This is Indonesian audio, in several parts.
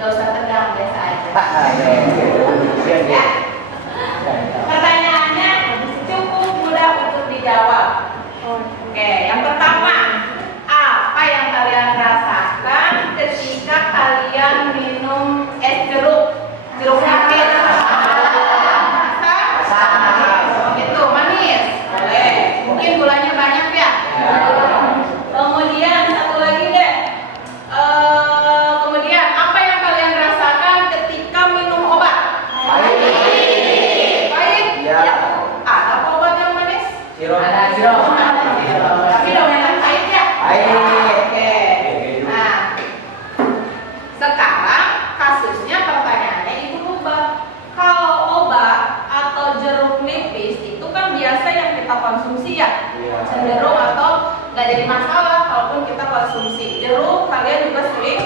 Gak usah tegang, biasa aja. Ya. Pertanyaannya cukup mudah untuk dijawab. Oke, yang pertama, apa yang kalian rasakan ketika kalian minum es jeruk? Jeruk nipis. Itu manis. Boleh. Mungkin gulanya banyak ya. Kemudian satu lagi deh. Kemudian apa yang kalian rasakan ketika minum obat? Pahit. Pahit? Ya. Ada obat yang manis? Sirup. Ada sirup. Tapi dong yang pahit ya? Pahit. Oke. Nah, sekarang kasusnya pertanyaannya itu ubah. Kalau obat atau jeruk nipis itu kan biasa yang kita konsumsi ya, cenderung atau nggak jadi masalah kalaupun kita konsumsi jeruk. Kalian juga sering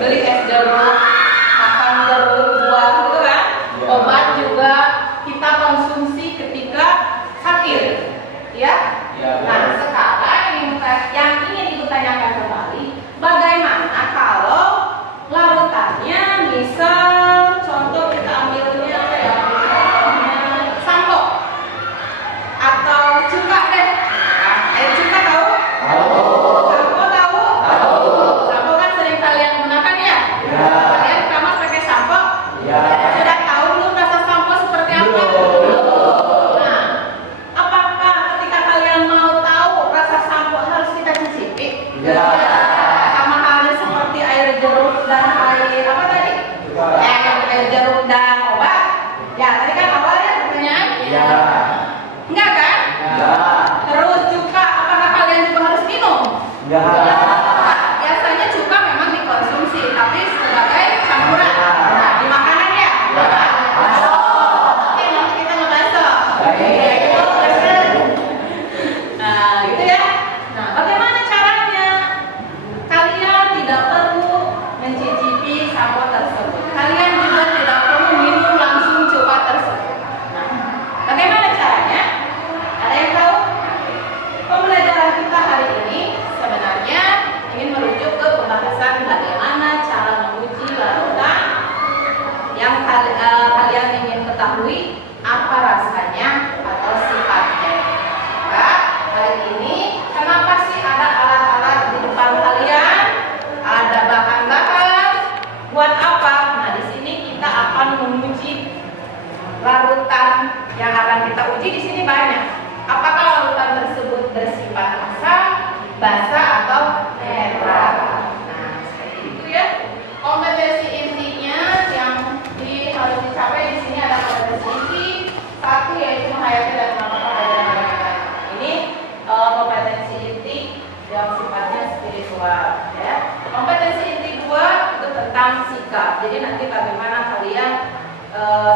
beli es jeruk, makan jeruk buah gitu kan. Obat juga kita konsumsi ketika sakit, ya. Nah, sekarang yang ingin ibu tanyakan kembali, bagaimana kalau larutannya misal contoh kita ambilnya apa ya, sampo atau cuka deh. Air cuka tahu? Sampo tahu? Sampo kan sering kalian gunakan ya? Kalian ke kamar pakai sampo? Sudah tahu belum rasa sampo seperti apa? Nah, apakah ketika kalian mau tahu rasa sampo harus kita cicipi? Sama halnya seperti air jeruk dan air apa tadi? Air jeruk dan obat. Ya, tadi kan awalnya pertanyaan? Enggak kan? Terus cuka, apakah kalian juga harus minum? Biasanya cuka memang dikonsumsi, tapi sebagai campuran. Nah, di makanan ya? Oke, nanti kita ngebahas. Nah, gitu ya. Nah, bagaimana caranya? Kalian tidak perlu mencicipi sampo tersebut. Kalian juga tidak perlu minum langsung cuka tersebut. Nah, bagaimana caranya? Ada yang tahu? Pembelajaran kita hari ini sebenarnya ingin merujuk ke pembahasan bagaimana cara menguji larutan yang kalian ingin ketahui apa rasanya atau sifatnya. Nah, hari ini kenapa sih ada alat-alat di depan kalian? Ada bahan-bahan buat apa? Nah, di sini kita akan menguji larutan yang akan kita uji di sini banyak. Apakah larutan tersebut bersifat asam, basa atau netral? Nah, seperti itu ya. Kompetensi intinya yang harus dicapai di sini ada kompetensi inti satu, yaitu menghayati dan melakukan pelajaran. Ini kompetensi inti yang sifatnya spiritual, ya. Kompetensi inti dua itu tentang sikap. Jadi nanti bagaimana kalian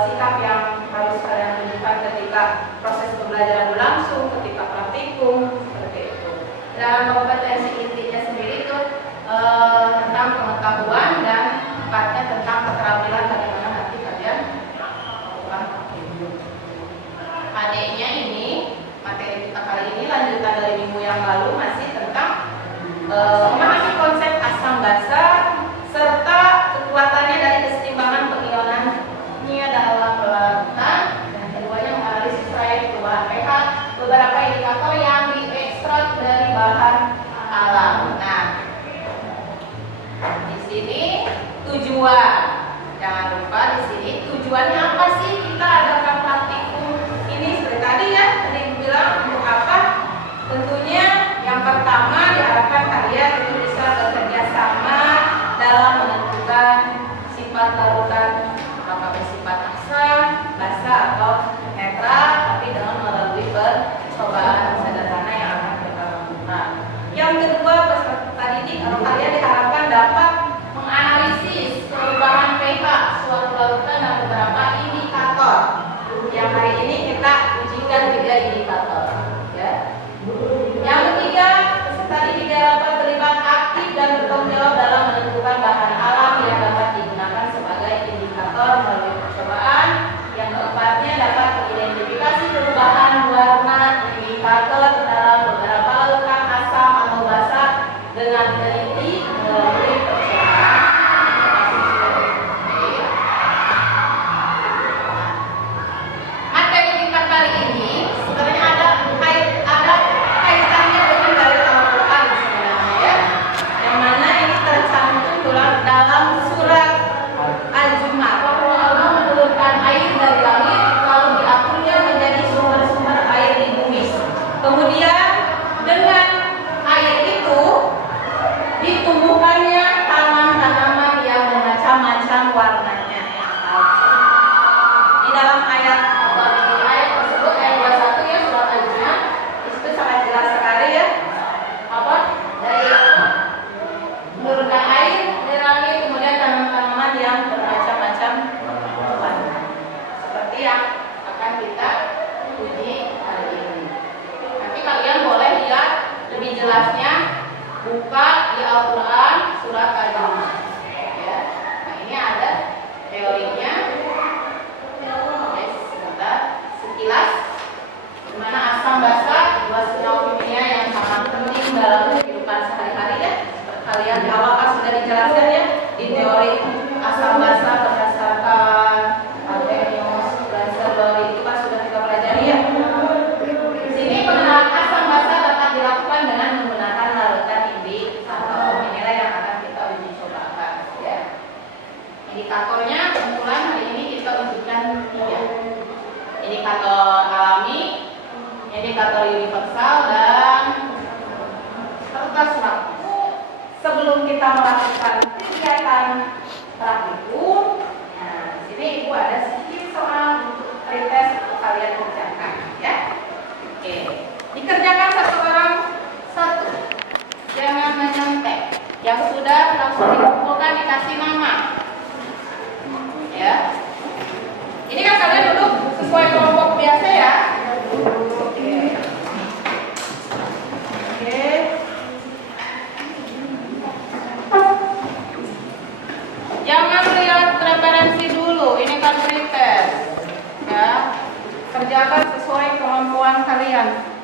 sikap yang harus kalian tunjukkan ketika proses pembelajaran berlangsung, ketika praktikum, seperti itu. Dan kompetensi intinya sendiri itu tentang pengetahuan dan empatnya tentang keterampilan bagaimana nanti kalian melakukan praktikum. Adanya ini materi kita kali ini lanjutan dari minggu yang lalu masih tentang memahami konsep asam basa serta kekuatannya dari kesetimbangan penionannya dalam larutan, dan keduanya menganalisis terkait perubahan pH beberapa indikator yang diekstrak dari bahan alam. Nah, di sini tujuan, jangan lupa di sini tujuannya apa sih kita adakan praktikum ini seperti tadi ya, tadi bilang untuk apa? Tentunya yang pertama diharapkan kalian itu bisa bekerja sama dalam menentukan sifat larutan, apakah bersifat asam, basa atau netral, tapi dengan melalui percobaan sederhana yang akan kita lakukan. Yang kedua, peserta didik atau kalian diharapkan dapat menganalisis perubahan pH suatu larutan dan beberapa indikator. Yang hari ini kita ujikan 3 indikator. Ya. Yang ketiga, peserta didik dapat terlibat Indikatornya kebetulan hari ini kita unjukkan 3. Indikator alami, indikator universal, dan kertas waktu. Sebelum kita melakukan kegiatan praktikum, nah sini ibu ada sedikit soal untuk pretest untuk kalian kerjakan, ya. Oke, dikerjakan satu orang satu, jangan menyontek. Yang sudah langsung dikumpulkan dikasih nama, ya. Ini kan kalian duduk sesuai kelompok biasa ya. Oke. Oke. Jangan lihat referensi dulu, ini kan pretest, ya. Kerjakan sesuai kemampuan kalian.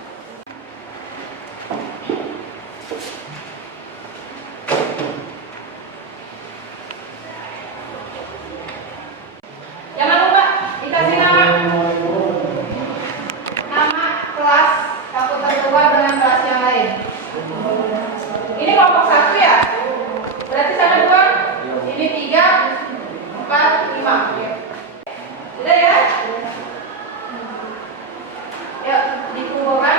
Jangan lupa dikasih nama kelas satu terluar dengan kelas yang lain. Ini kelompok 1 ya. Berarti sana 2, ini 3, 4, 5. Sudah ya? Yuk, dikumpulkan.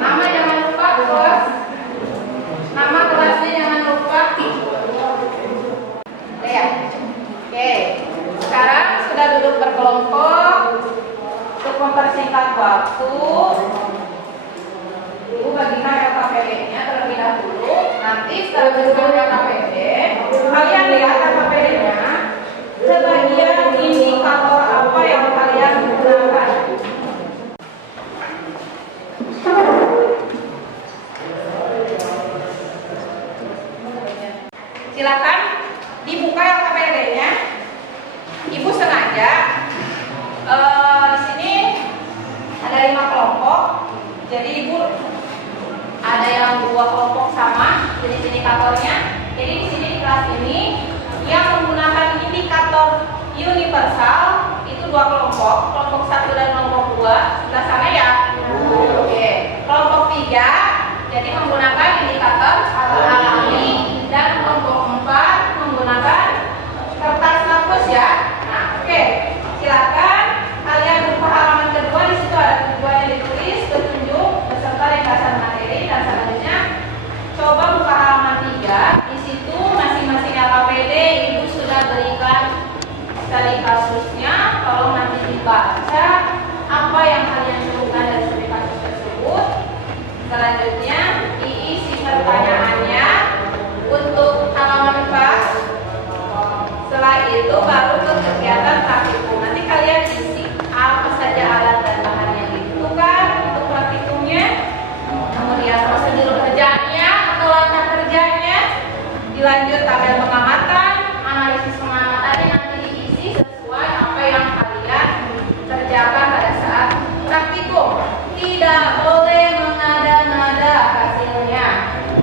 Nama jangan lupa kelas. Nama kelasnya jangan lupa. Ya. Oke. Sekarang sudah duduk berkelompok. Untuk mempersingkat waktu, ibu bagikan LKPD-nya terlebih dahulu. Nanti setelah bagikan LKPD, kalian lihat LKPD-nya sebagian indikator apa yang kalian gunakan. Silakan dibuka LKPD-nya. Ibu sengaja di sini ada 5 kelompok. Jadi ibu ada yang 2 kelompok sama jenis indikatornya. Jadi di sini di kelas ini yang menggunakan indikator universal itu 2 kelompok, kelompok 1 dan kelompok 2. Sebelah sana ya. Oke. Kelompok 3 jadi menggunakan indikator alami, dan kelompok 4 menggunakan kertas lapus ya. Nah, oke. Silakan kalian buka halaman kedua, di situ ada tujuannya ditulis, petunjuk beserta ringkasan materi, dan selanjutnya coba buka halaman 3. Di situ masing-masing LKPD ibu sudah berikan studi kasusnya. Tolong nanti dibaca apa yang kalian temukan dari studi kasus tersebut. Selanjutnya diisi pertanyaannya untuk halaman 4. Setelah itu baru ke kegiatan praktikum. Nanti kalian isi apa saja alat dan bahan yang dibutuhkan untuk praktikumnya, kemudian prosedur kerjanya atau langkah kerjanya, dilanjut tabel pengamatan, analisis pengamatannya nanti diisi sesuai apa yang kalian kerjakan pada saat praktikum. Tidak boleh mengada-ngada hasilnya,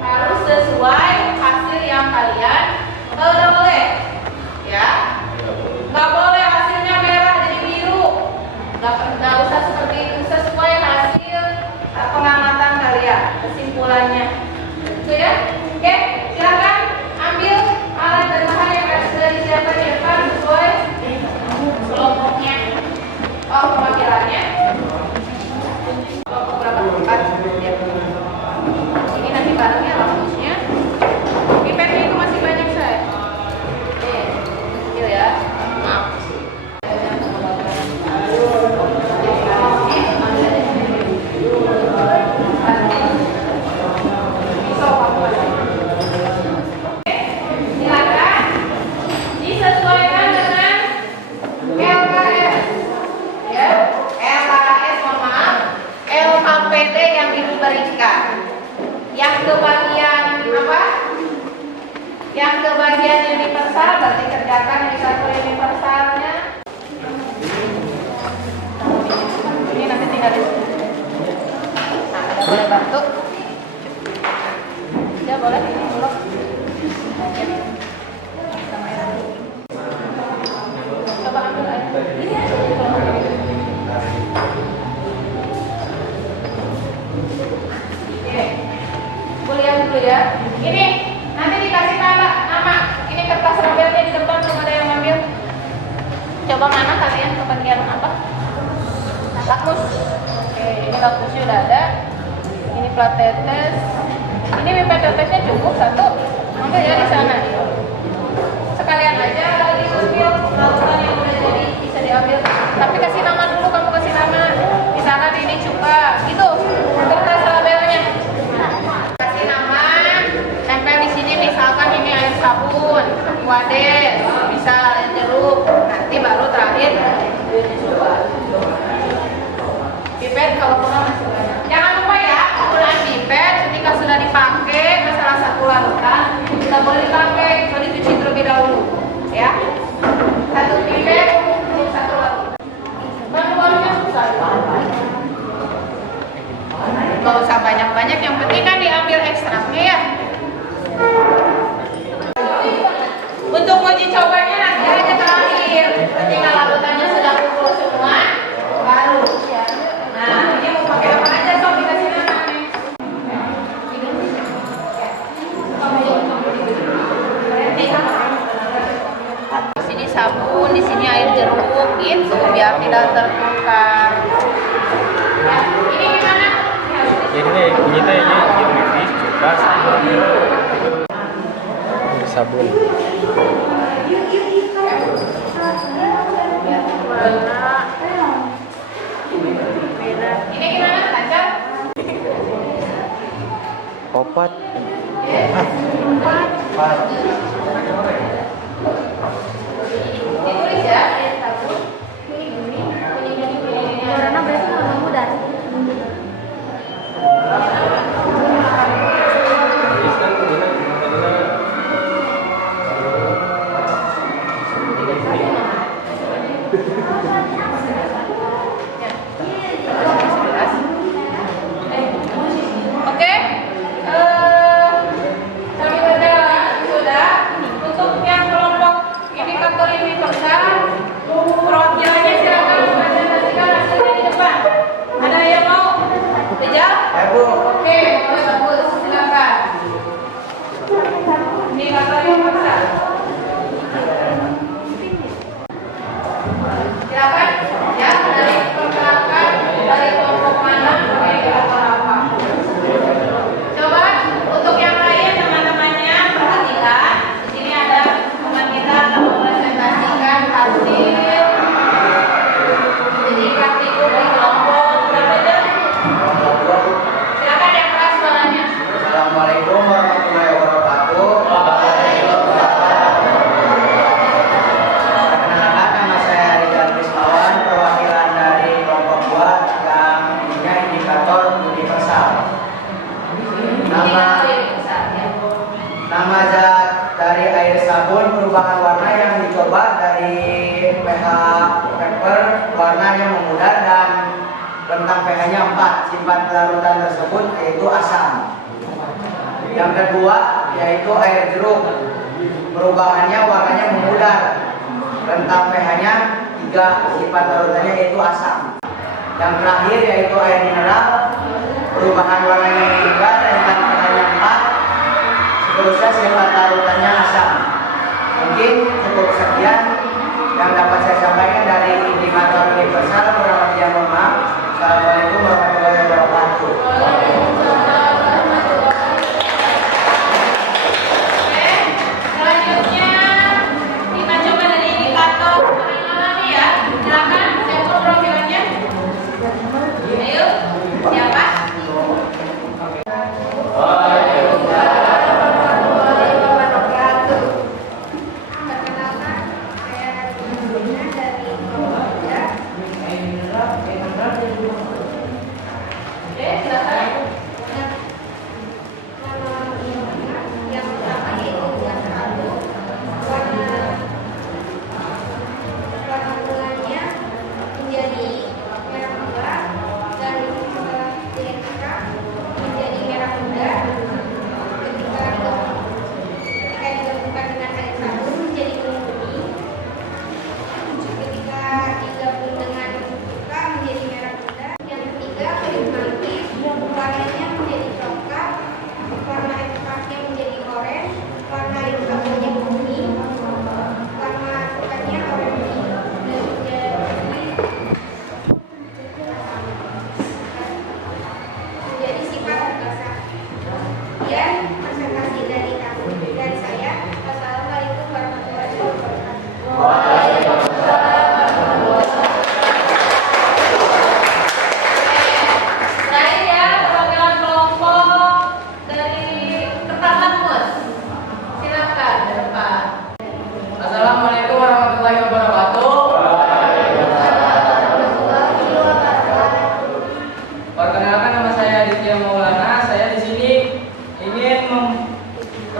harus sesuai hasil yang kalian peroleh, ya. Nggak boleh hasilnya merah jadi biru, nggak usah seperti itu, sesuai hasil pengamatan kalian, kesimpulannya itu ya. Oke, silakan ambil alat dan bahan yang sudah disiapkan di depan sesuai kelompoknya. Oh, pemanggilannya kelompok berapa? 4 ya. Ini nanti barangnya lapusnya. Pipetnya itu masih banyak saya. Oke, kecil ya. Maaf. Silakan disesuaikan dengan LKS, ya. LKS, mohon maaf, LKPD yang diberikan. Yang kebagian apa? Yang kebagian universal berarti kerjakan indikator universalnya. Ini nanti tinggal di sini. Nah, ada boleh bantu. Ya boleh ini dulu. Coba ambil aja. Oke. Bu lihat dulu ya. Ini Nanti dikasih nama. Ini kertas labelnya di depan, belum ada yang ambil. Coba mana kalian kebagian apa? Lakmus. Oke, ini lakmusnya udah ada. Ini plat tetes. Ini pipet tetesnya cukup satu. Ambil ya di sana. Sekalian aja diambil lautan yang udah jadi bisa diambil. Tapi kasih nama dulu, kamu kasih nama. Misalkan ini cuka, gitu. Kertas labelnya. Kasih nama, tempel di sini. Misalkan ini air sabun, Aquades, bisa air jeruk. Nanti baru terakhir pipet kalau kurang masih banyak. Jangan lupa ya, penggunaan pipet ketika sudah dipakai salah satu larutan tidak boleh dipakai, harus dicuci terlebih dahulu. Ya, satu pipet untuk satu larutan. Bahan-bahannya susah. Gak usah banyak-banyak, yang penting kan diambil ekstraknya ya. Untuk uji cobanya nanti aja terakhir, ketika larutannya sudah kumpul semua, baru ya. Nah, ini mau pakai apa aja, Sob? Dikasih nama nih. Di sini sabun, di sini air jeruk, gitu, biar tidak tertukar. Ya, ini gimana? Ini kita ini cuka sabun. Ini gimana? Lancar? Opat. Ditulis ya. Corona berarti nggak mudah. Oke, kami berjalan sudah. Untuk yang kelompok indikator universal, perwakilannya silakan presentasikan hasilnya di depan. Ada yang mau? Rijal? Ya Bu. Oke, boleh bagus, silakan. Indikator universal. Silakan. Ya, dari pergerakan dari kelompok mana ke indikator apa? Coba untuk yang lain teman-temannya perhatikan. Di sini ada teman kita akan mempresentasikan hasil jadi praktikum di kelompok berapa jam? Silakan yang keras suaranya. Assalamualaikum warahmatullahi wabarakatuh. Perkenalkan, nama saya Rizal Rizkawan, perwakilan dari kelompok 2 yang punya indikator universal. Nama zat dari air sabun, perubahan warna yang dicoba dari pH paper, warnanya memudar dan rentang pH-nya 4. Sifat larutan tersebut yaitu asam. Yang kedua yaitu air jeruk, perubahannya warnanya memudar, rentang pH-nya 3. Sifat larutannya yaitu asam. Yang terakhir yaitu air mineral, perubahan warnanya memudar, rentang pH-nya 4. Seterusnya sifat larutannya asam. Mungkin cukup sekian yang dapat saya sampaikan dari indikator universal. Kurang lebih mohon maaf. Assalamualaikum warahmatullahi wabarakatuh. Oke, selanjutnya kita coba dari indikator pengenalan ya. Silakan sampel profilnya. Ayo, siapa?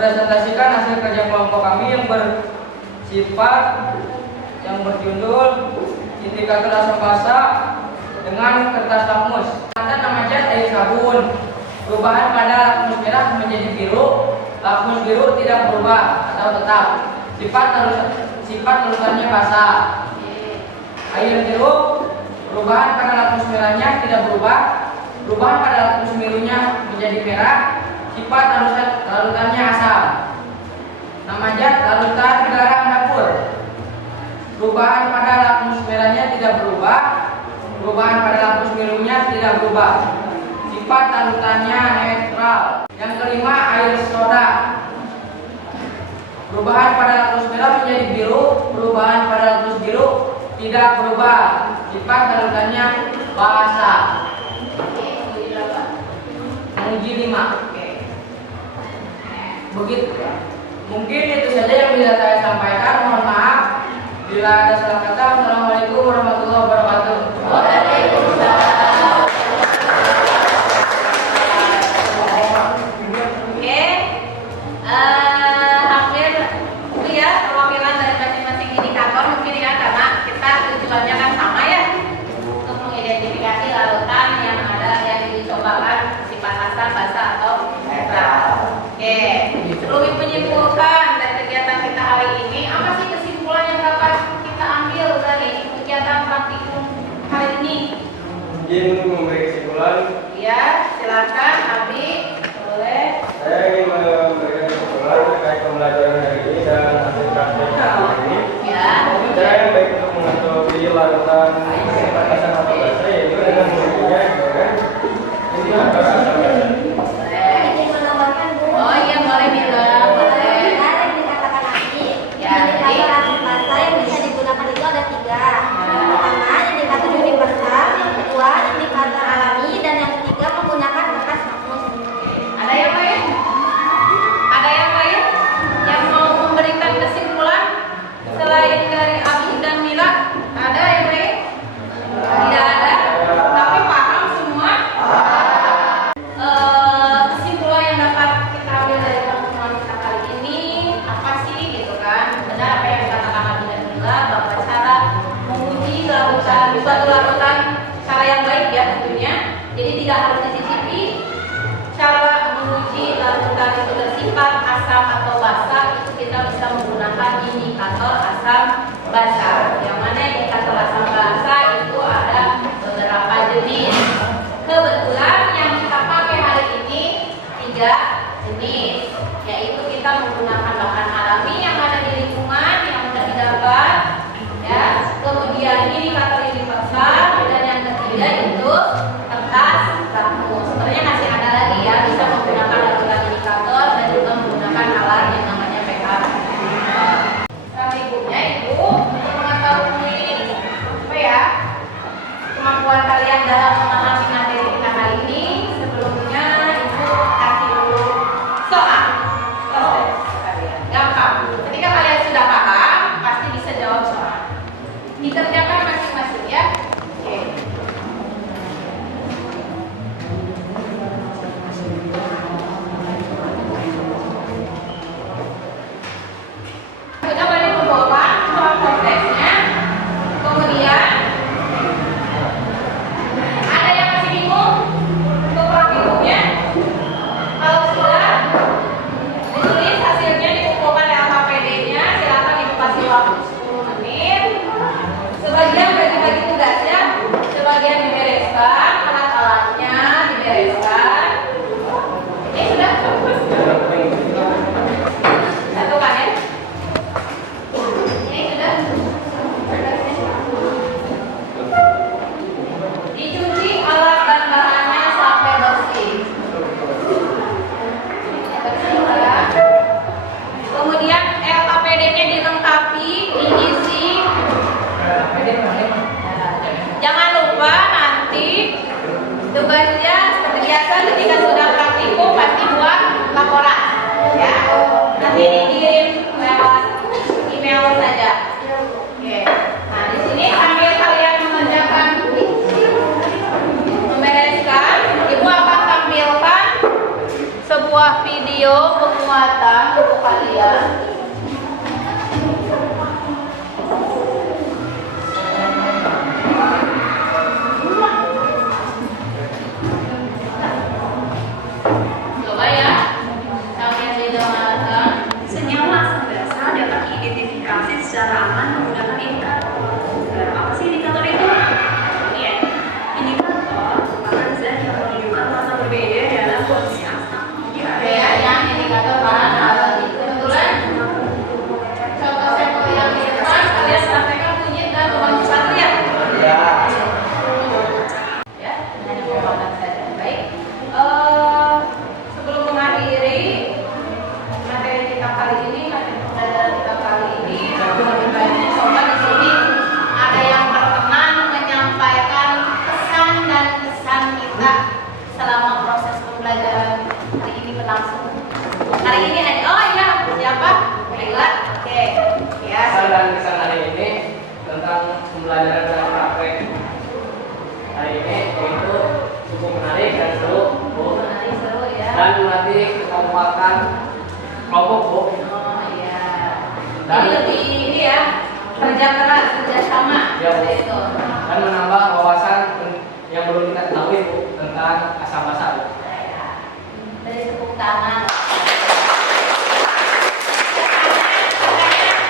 mempresentasikan hasil kerja kelompok kami yang bersifat yang berjudul indikator asam basa dengan kertas lakmus. Kata nama cat air sabun. Perubahan pada lakmus merah menjadi biru. Lakmus biru tidak berubah atau tetap. Sifat larutannya basah. Air biru, perubahan pada lakmus merahnya tidak berubah. Perubahan pada lakmus birunya menjadi merah. Sifat larutannya asam. Nama zat larutan garam dapur. Perubahan pada lakmus merahnya tidak berubah. Perubahan pada lakmus birunya tidak berubah. Sifat larutannya netral. Yang kelima, air soda. Perubahan pada lakmus merah menjadi biru. Perubahan pada lakmus biru tidak berubah. Sifat larutannya basah. Menguji 5. Begitu. Mungkin itu saja yang bisa saya sampaikan. Mohon maaf bila ada salah kata. Assalamualaikum warahmatullahi wabarakatuh. Waalaikumsalam. Oke, hampir itu ya perwakilan dari masing-masing indikator mungkin ya, karena kita tujuannya kan sama ya, untuk mengidentifikasi larutan yang ada yang dicobakan sifat asam, basa atau netral. Oke, sebelum menyimpulkan dari kegiatan kita hari ini, apa sih kesimpulan yang dapat kita ambil dari kegiatan praktikum hari ini? Izin untuk memberi kesimpulan. Ya, silakan Abi, boleh. Saya ingin memberikan kesimpulan terkait pembelajaran hari ini dan hasil praktek hari ini. Ya. Cara yang baik untuk mengetahui larutan asam atau basa yaitu dengan mengujinya dengan indikator asam basa. Boleh. Izin menambahkan Bu. Oh iya, boleh bilang, boleh. Benar yang dikatakan Abi. Ya, Indikator asam basa yang bisa digunakan itu ada 3. Yang pertama, indikator universal. Yang kedua, indikator alami. Dan yang ketiga, menggunakan kertas lakmus. Ada yang lain? Ada yang lain yang mau memberikan kesimpulan selain dari Abi dan Mila? Ada yang lain? Tidak ada. Tapi paham semua? Kesimpulan yang dapat kita ambil dari pertemuan kita kali ini apa sih gitu kan? Benar apa yang dikatakan Abi dan Mila bahwa cara menguji larutan suatu larutan cara yang baik ya tentunya. Jadi tidak harus dicicipi. Cara menguji larutan itu bersifat asam atau basa itu kita bisa menggunakan indikator asam basa. Yang mana indikator asam basa itu ada beberapa jenis. Kebetulan yang kita pakai hari ini 3 jenis, yaitu kita menggunakan bahan alami yang ada di lingkungan yang mudah didapat, ya. Kemudian indikator universal dan yang ketiga itu kertas lakmus. Sebenarnya masih ada lagi ya, bisa menggunakan larutan indikator dan juga menggunakan alat yang namanya pH. Berikutnya itu untuk mengetahui apa ya kemampuan kalian dalam memahami materi kita kali ini. Sebelumnya ibu kasih dulu soal. Kalian gampang. Ketika kalian sudah paham, pasti bisa jawab soal. Dikerjakan masing-masing ya. Oke. video penguatan untuk kalian. Coba ya, kalian didengarkan. Senyawa asam basa dapat diidentifikasi secara aman menggunakan indikator. Apa sih indikator itu? Iya, indikator merupakan zat yang menunjukkan masa berbeda dalam kondisi asam. Kayaknya indikator bahan alat itu kebetulan contoh sampel yang di depan kalian praktekkan bunyi dan membantu satu ya. Ya. Ya, hanya penguatan saja. Baik. Sebelum mengakhiri materi kita kali ini, materi pembelajaran kita kali ini, lebih baiknya coba di sini ada yang berkenan menyampaikan pesan dan kesan kita selama proses pembelajaran hari ini berlangsung. Hari ini ada, oh iya, siapa? Baiklah, oke. Ya. Pesan dan kesan hari ini tentang pembelajaran dan praktek hari ini itu cukup menarik dan seru, Bu. Menarik, seru ya. Dan melatih kekuatan kelompok, Bu. Oh iya. Dan- Jadi lebih ini ya, kerja keras, kerjasama. Ya, Bu. Seperti itu. Dan menambah wawasan yang belum kita ketahui, Bu, tentang asam basa, Bu. Dari tepuk tangan.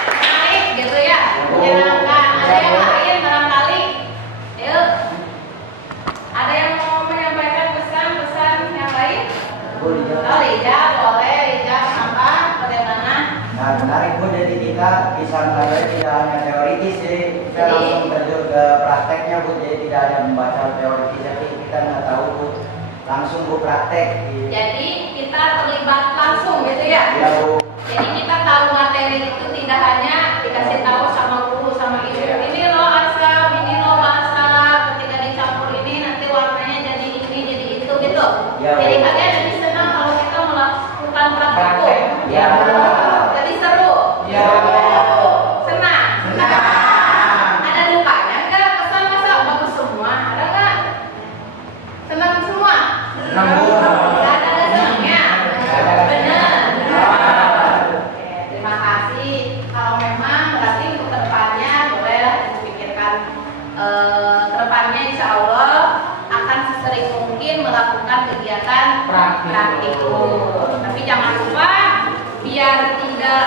Menarik gitu ya, menyenangkan. Ada yang lain barangkali? Yuk. Ada yang mau menyampaikan pesan-pesan yang lain? Oh, Rija, boleh. Rija, kenapa? Bagaimana? Nah, menarik Bu, jadi kita bisa belajar tidak hanya teoritis, jadi kita langsung terjun ke prakteknya Bu, jadi tidak hanya membaca teoritis, jadi kita nggak tahu Bu, langsung Bu praktek. Jadi kita terlibat langsung gitu ya? Ya Bu. Jadi kita tahu materi itu tidak hanya dikasih tahu sama guru sama ibu. Ini loh asam, ini loh basa. Ketika dicampur ini nanti warnanya jadi ini jadi itu gitu. Ya, Jadi Bu. kalian lebih senang kalau kita melakukan praktikum. Ya. Lebih seru. Ya. Senang. Ada dukanya enggak? Kesan masa bagus semua? Ada enggak? Senang semua? Senang, Bu. Enggak ada enggak senangnya? Benar. Oke, terima kasih. Kalau memang berarti untuk kedepannya boleh dipikirkan kedepannya insya Allah akan sesering mungkin melakukan kegiatan praktikum. Tapi jangan lupa biar tidak